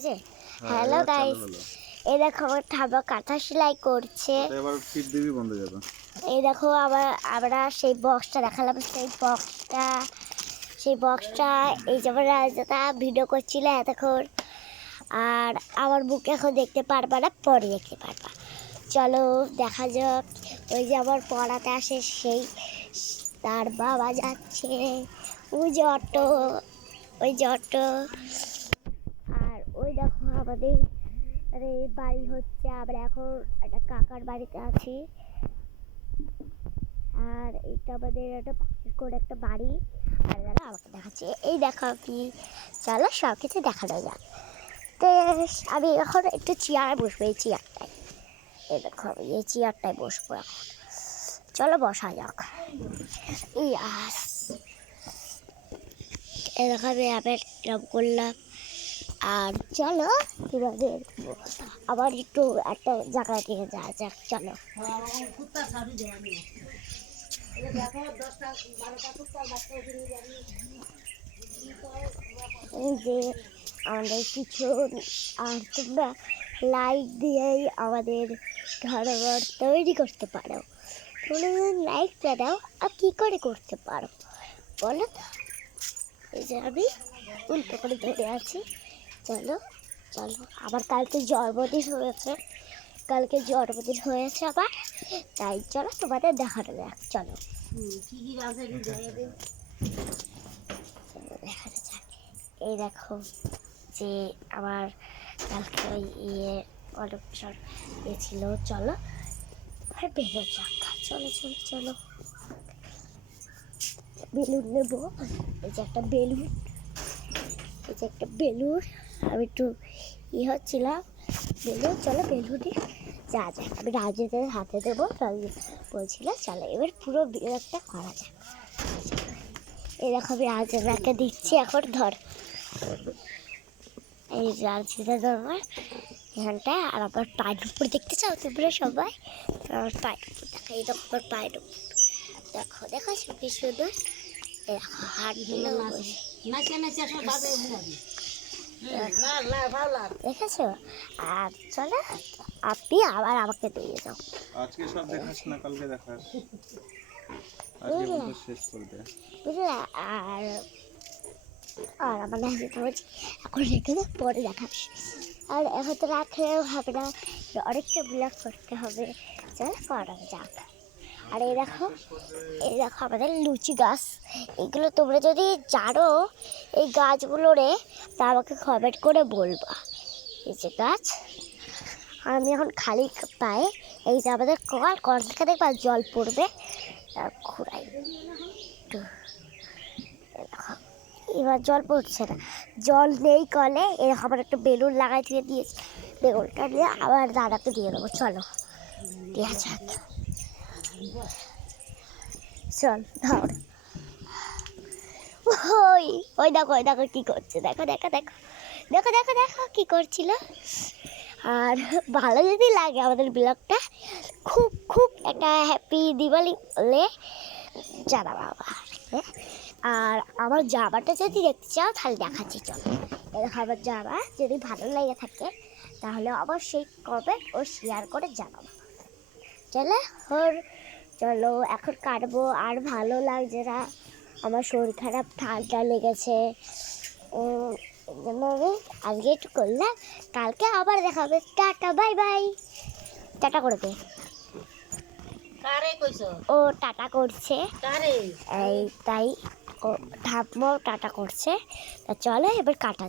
হয়েছে। Hello guys, এই দেখো আমার ঠাম্মা কাঁথা সেলাই করছে। এবার ফিট দিবি বন্ধ যাবে। এই দেখো আমরা সেই বক্সটা দেখালাম, সেই বক্সটা এই যে আমরা রাজদাদা ভিডিও করছিল এতক্ষণ। আর আমার মুখ এখন দেখতে পারবা না, পরে দেখতে পারবা। চলো দেখা যাক। ওই যে আমার পড়াতে আসে সেই, তার বাবা যাচ্ছে, ওই যে অটো, আর ওই দেখো আমাদের বাড়ি হচ্ছে। আমরা এখন একটা কাকার বাড়িতে আছি। আর এটা আমাদের একটা করে একটা বাড়ি। আর দাদা আমাকে দেখাচ্ছে, এই দেখো কি। চলো সব কিছু দেখানো যাক। তো আমি এখন একটু চেয়ারে বসবো, এই চেয়ারটায়। এই দেখো আমি এই চেয়ারটায় বসবো এখন। চলো বসা যাক। ইয়াস, এই দেখো আমি এরকম করলাম। আর চলো তোমাদের আবার একটু একটা জায়গায় নিয়ে যাওয়া যাক। চলো এই যে আমাদের পিছন, আর তোমরা লাইক দিয়েই আমাদের ঘর তৈরি করতে পারো। তোমরা যদি লাইকটা দাও আর কী করে করতে পারো বলো তো। এই যে আমি উল্টো করে ধরে আছি। চলো চলো, আবার কালকে জন্মদিন হয়েছে আবার, তাই চলো তোমাদের দেখানো যাক। চলো দেখানো যাক। এই দেখো যে আমার কালকে ওই অনেক ছিল। চলো আর বেরো যাক। চলো চলো চলো, বেলুন নেবো। এই যে একটা বেলুন, আমি একটু হচ্ছিলাম বেলুন। চলো বেলুনে যা যাক, আমি রাজুদের হাতে দেবো, বলছিলাম। চলো এবার পুরো বিয়েটা করা যাক। এই দেখো আমি রাজুদাকে দিচ্ছি এখন, ধর। এই রাজুদা ধরবার এখানটায়। আর আমার পায়ের উপর দেখতে চাও তোমরা সবাই? আমার পায়ের উপর দেখো, এই দেখো আমার পায়ের উপর দেখো, দেখো কি সুন্দর। দেখো হাত দিলে দেখেছো। আর চলো আপনি আবার আমাকে দিয়ে যাও। আজকে সব দেখাস না, কালকে দেখাস। আজকে বলতে শেষ করে দে, বুঝলে। আর আর আমার নাকি বলছি এখন রেখে দে, পরে দেখাস। আর এখন তো রাখলেও হবে না, অনেকটা ব্লগ করতে হবে। চল করা যাক। আর এই দেখো আমাদের লুচি গাছ। এগুলো তোমরা যদি জানো এই গাছগুলোরে, তা আমাকে কমেন্ট করে বলবা। এই যে গাছ, আমি এখন খালি পায়ে, এই যে আমাদের কল থেকে দেখবা জল পড়বে। ঘুরাই এবার জল পড়ছে না, জল নেই কলে। এরকম আমার একটা বেলুন লাগাই দিয়ে দিয়েছে, বেলুনটা নিয়ে আবার দাদাকে দিয়ে দেবো। চলো দেওয়া যাক। চল ধর। ওই দেখো কি করছে, দেখো কি করছিল। আর ভালো যদি লাগে আমাদের ব্লগটা, খুব একটা হ্যাপি দিওয়ালি বলে জানা বাবা। আর আমার জামাটা যদি দেখতে চাও তাহলে দেখাচ্ছি। চলো দেখো আমার জামা যদি ভালো লেগে থাকে তাহলে অবশ্যই কমেন্ট ও শেয়ার করে জানাবো। চলো এখন কাটবো। আর ভালো লাগছে না, আমার শরীর খারাপ, ঠান্ডা লেগেছে। আমি আজকে একটু করলাম, কালকে আবার দেখা হবে। Tata, bye bye. টাটা করে দে। ও টাটা করছে, এই তাই ও ঠাম্মাও টাটা করছে। তা চলো এবার কাটা যাক।